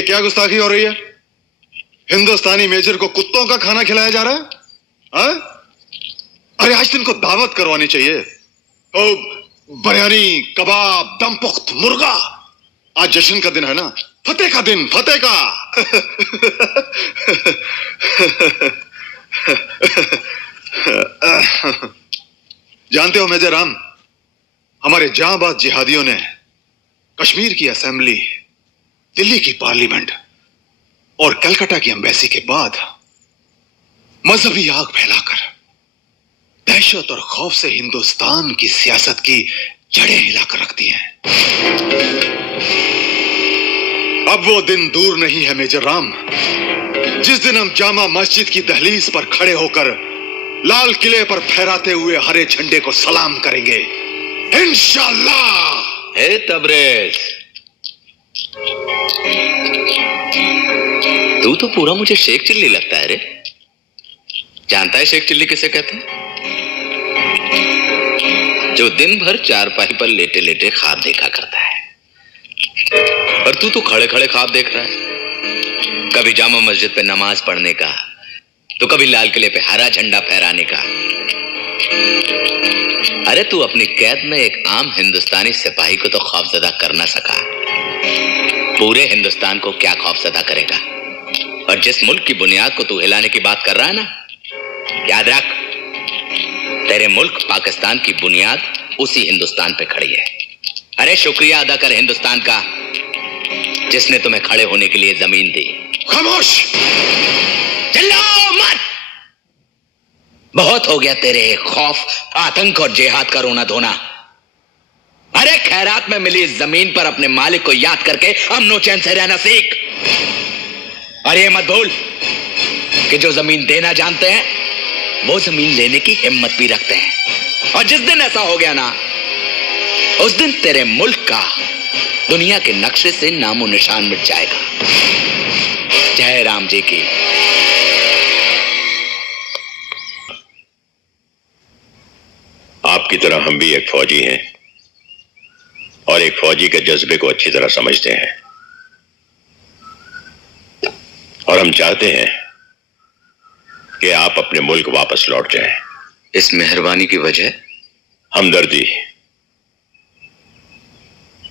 ये क्या गुस्ताखी हो रही है? हिंदुस्तानी मेजर को कुत्तों का खाना खिलाया जा रहा है? हाँ? अरे आज इनको दावत करवानी चाहिए। ओ, बिरयानी, कबाब, दम पुख्त, मुर्गा। आज जश्न का दिन है ना, फतेह का दिन, फतेह का। जानते हो मेजर राम, हमारे जांबाज जिहादियों ने कश्मीर की असेंबली, दिल्ली की पार्लियामेंट और कलकत्ता की एम्बेसी के बाद मजहबी आग फैलाकर दहशत और खौफ से हिंदुस्तान की सियासत की जड़ें हिलाकर रख दी हैं। अब वो दिन दूर नहीं है मेजर राम, जिस दिन हम जामा मस्जिद की दहलीज पर खड़े होकर लाल किले पर फहराते हुए हरे झंडे को सलाम करेंगे, इंशाअल्लाह। हे तबरेज, तू तो पूरा मुझे शेख चिल्ली लगता है रे। जानता है शेख चिल्ली किसे कहते हैं? जो दिन भर चारपाई पर लेटे लेटे ख्वाब देखा करता है। और तू तो खड़े खड़े ख्वाब देख रहा है, कभी जामा मस्जिद पे नमाज पढ़ने का, तो कभी लाल किले पे हरा झंडा फहराने का। अरे तू अपनी कैद में एक आम हिंदुस्तानी सिपाही को तो खौफजदा कर ना सका, पूरे हिंदुस्तान को क्या खौफजदा करेगा? और जिस मुल्क की बुनियाद को तू हिलाने की बात कर रहा है ना, याद रख, तेरे मुल्क पाकिस्तान की बुनियाद उसी हिंदुस्तान पे खड़ी है। अरे शुक्रिया अदा कर हिंदुस्तान का, जिसने तुम्हें खड़े होने के लिए जमीन दी। खामोश, चिल्लाओ मत। बहुत हो गया तेरे खौफ, आतंक और जिहाद का रोना धोना। अरे खैरात में मिली इस जमीन पर अपने मालिक को याद करके अमनो चैन से रहना सीख। और ये मत भूल कि जो जमीन देना जानते हैं वो जमीन लेने की हिम्मत भी रखते हैं। और जिस दिन ऐसा हो गया ना, उस दिन तेरे मुल्क का दुनिया के नक्शे से नामो निशान मिट जाएगा। जय राम जी की। आपकी तरह हम भी एक फौजी हैं और एक फौजी के जज्बे को अच्छी तरह समझते हैं, और हम चाहते हैं कि आप अपने मुल्क वापस लौट जाएं। इस मेहरबानी की वजह? हमदर्दी।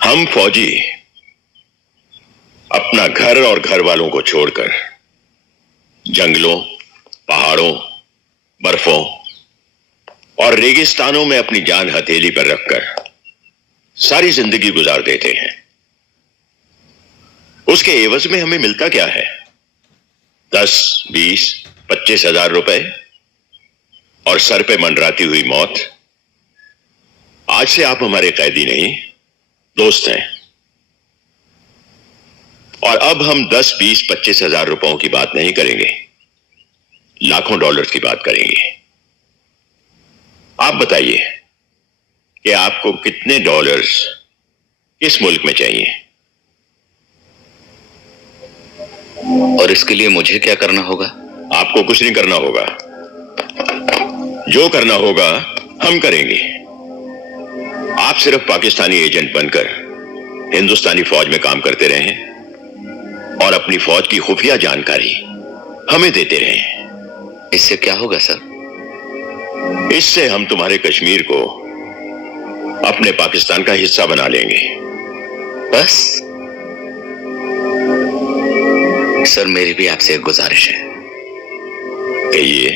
हम फौजी अपना घर और घर वालों को छोड़कर जंगलों, पहाड़ों, बर्फों और रेगिस्तानों में अपनी जान हथेली पर रखकर सारी जिंदगी गुजार देते हैं। उसके एवज में हमें मिलता क्या है? 10, 20, 25 हजार रुपए और सर पे मंडराती हुई मौत। आज से आप हमारे कैदी नहीं, दोस्त हैं। और अब हम 10, 20, 25 हजार रुपयों की बात नहीं करेंगे, लाखों डॉलर्स की बात करेंगे। आप बताइए कि आपको कितने डॉलर्स किस मुल्क में चाहिए? और इसके लिए मुझे क्या करना होगा? आपको कुछ नहीं करना होगा, जो करना होगा हम करेंगे। आप सिर्फ पाकिस्तानी एजेंट बनकर हिंदुस्तानी फौज में काम करते रहें और अपनी फौज की खुफिया जानकारी हमें देते रहें। इससे क्या होगा सर? इससे हम तुम्हारे कश्मीर को अपने पाकिस्तान का हिस्सा बना लेंगे। बस? सर मेरी भी आपसे एक गुजारिश है। कहिए।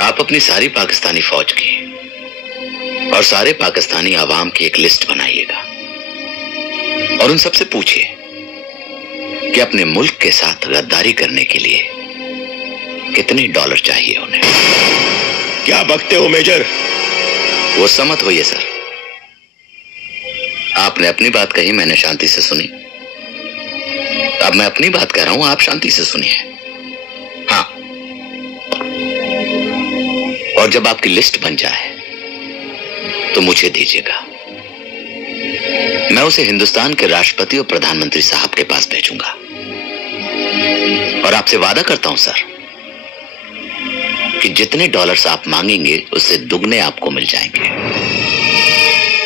आप अपनी सारी पाकिस्तानी फौज की और सारे पाकिस्तानी आवाम की एक लिस्ट बनाइएगा और उन सबसे पूछिए कि अपने मुल्क के साथ गद्दारी करने के लिए कितने डॉलर चाहिए उन्हें। क्या बकते हो मेजर? वो समझ होइए सर, आपने अपनी बात कही, मैंने शांति से सुनी। अब मैं अपनी बात कह रहा हूं, आप शांति से सुनिए। हाँ, और जब आपकी लिस्ट बन जाए तो मुझे दीजिएगा, मैं उसे हिंदुस्तान के राष्ट्रपति और प्रधानमंत्री साहब के पास भेजूंगा। और आपसे वादा करता हूं सर कि जितने डॉलर्स आप मांगेंगे उससे दुगने आपको मिल जाएंगे,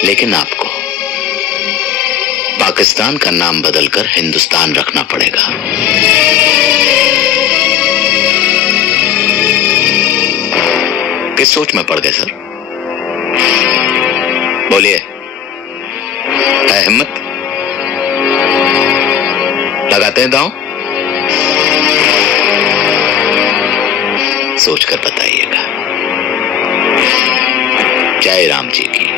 लेकिन आपको पाकिस्तान का नाम बदलकर हिंदुस्तान रखना पड़ेगा। किस सोच में पड़ गए सर? बोलिए, है हिम्मत? लगाते हैं दांव? सोच कर बताइएगा। जय राम जी की।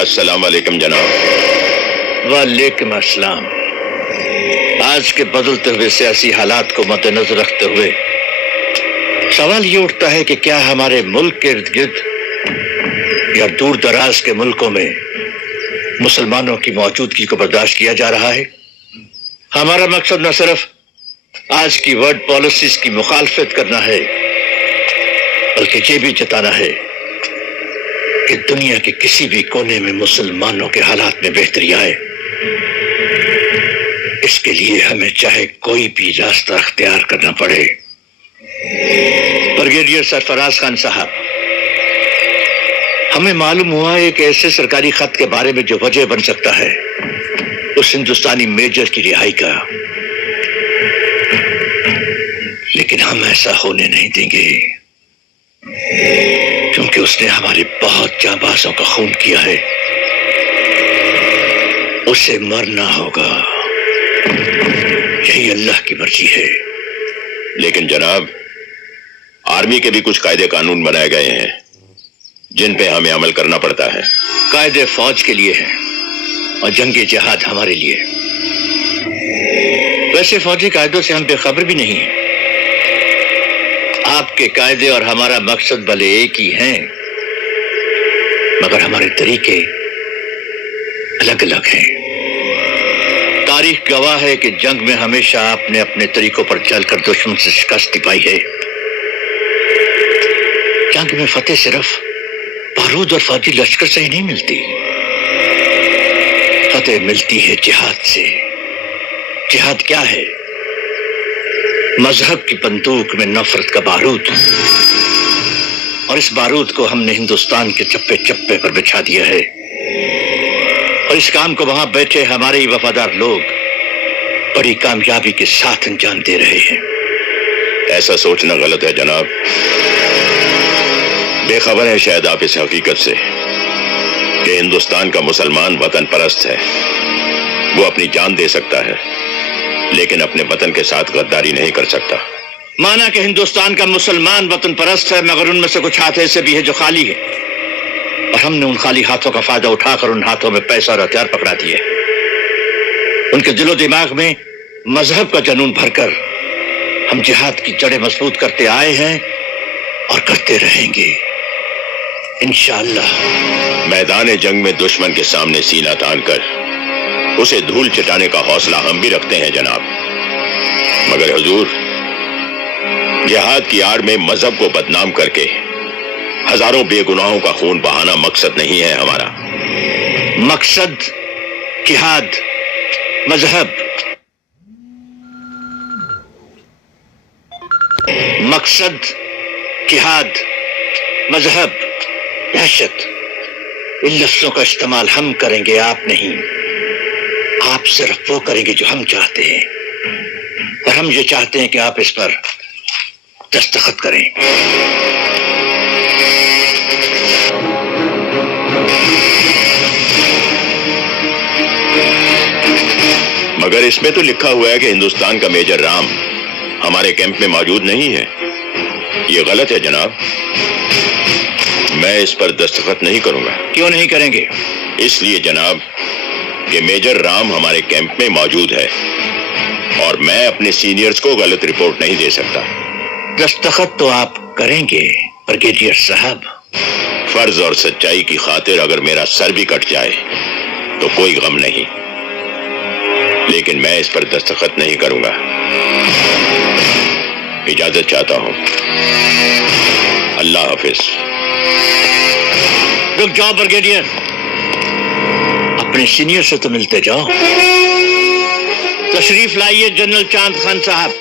अस्सलाम वालेकुम जनाब। वालेकुम अस्सलाम। आज के बदलते हुए सियासी हालात को मद्देनजर रखते हुए सवाल ये उठता है कि क्या हमारे मुल्क के इर्द गिर्द या दूर दराज के मुल्कों में मुसलमानों की मौजूदगी को बर्दाश्त किया जा रहा है? हमारा मकसद न सिर्फ आज की वर्ल्ड पॉलिसीज की मुखालफत करना है, बल्कि ये भी जताना है कि दुनिया के किसी भी कोने में मुसलमानों के हालात में बेहतरी आए। इसके लिए हमें चाहे कोई भी रास्ता अख्तियार करना पड़े। ब्रिगेडियर सरफराज खान साहब, हमें मालूम हुआ है कि ऐसे सरकारी खत के बारे में जो वजह बन सकता है उस हिंदुस्तानी मेजर की रिहाई का, लेकिन हम ऐसा होने नहीं देंगे, क्योंकि उसने हमारे बहुत जांबाजों का खून किया है। उसे मरना होगा, यही अल्लाह की मर्जी है। लेकिन जनाब, आर्मी के भी कुछ कायदे कानून बनाए गए हैं जिन पे हमें अमल करना पड़ता है। कायदे फौज के लिए हैं और जंगे जिहाद हमारे लिए। वैसे फौजी कायदों से हम बेखबर भी नहीं हैं। आपके कायदे और हमारा मकसद भले एक ही हैं, मगर हमारे तरीके अलग अलग हैं। तारीख गवाह है कि जंग में हमेशा आपने अपने तरीकों पर चलकर दुश्मन से शिकस्त पाई है। जंग में फतेह सिर्फ बारूद और फौजी लश्कर से ही नहीं मिलती, फतेह मिलती है जिहाद से। जिहाद क्या है? मजहब की बंदूक में नफरत का बारूद, और इस बारूद को हमने हिंदुस्तान के चप्पे चप्पे पर बिछा दिया है, और इस काम को वहां बैठे हमारे ही वफादार लोग बड़ी कामयाबी के साथ अंजाम दे रहे हैं। ऐसा सोचना गलत है जनाब। बेखबर है शायद आप इस हकीकत से कि हिंदुस्तान का मुसलमान वतन परस्त है। वो अपनी जान दे सकता है, लेकिन अपने वतन के साथ गद्दारी नहीं कर सकता। माना कि हिंदुस्तान का मुसलमान वतन परस्त है, मगर उनमें से कुछ हाथ ऐसे भी है जो खाली है, और हमने उन खाली हाथों का फायदा उठाकर उन हाथों में पैसा और हथियार पकड़ा दिए। उनके दिलो दिमाग में मजहब का जनून भरकर हम जिहाद की जड़ें मजबूत करते आए हैं और करते रहेंगे इंशाअल्लाह। मैदान जंग में दुश्मन के सामने सीना तानकर उसे धूल चटाने का हौसला हम भी रखते हैं जनाब, मगर हुजूर, जिहाद की आड़ में मजहब को बदनाम करके हजारों बेगुनाहों का खून बहाना मकसद नहीं है हमारा। मकसद जिहाद, मजहब, मकसद जिहाद, मजहब, दहशत, इन लफ्जों का इस्तेमाल हम करेंगे, आप नहीं। आप सिर्फ वो करेंगे जो हम चाहते हैं, और हम ये चाहते हैं कि आप इस पर दस्तखत करें। मगर इसमें तो लिखा हुआ है कि हिंदुस्तान का मेजर राम हमारे कैंप में मौजूद नहीं है। ये गलत है जनाब। मैं इस पर दस्तखत नहीं करूंगा। क्यों नहीं करेंगे? इसलिए जनाब कि मेजर राम हमारे कैंप में मौजूद है और मैं अपने सीनियर्स को गलत रिपोर्ट नहीं दे सकता। दस्तखत तो आप करेंगे ब्रिगेडियर साहब। फर्ज और सच्चाई की खातिर अगर मेरा सर भी कट जाए तो कोई गम नहीं, लेकिन मैं इस पर दस्तखत नहीं करूंगा। इजाजत चाहता हूं। अल्लाह हाफिज। रुक जाओ ब्रिगेडियर, अपने सीनियर से तो मिलते जाओ। तशरीफ लाइए जनरल चांद खान साहब।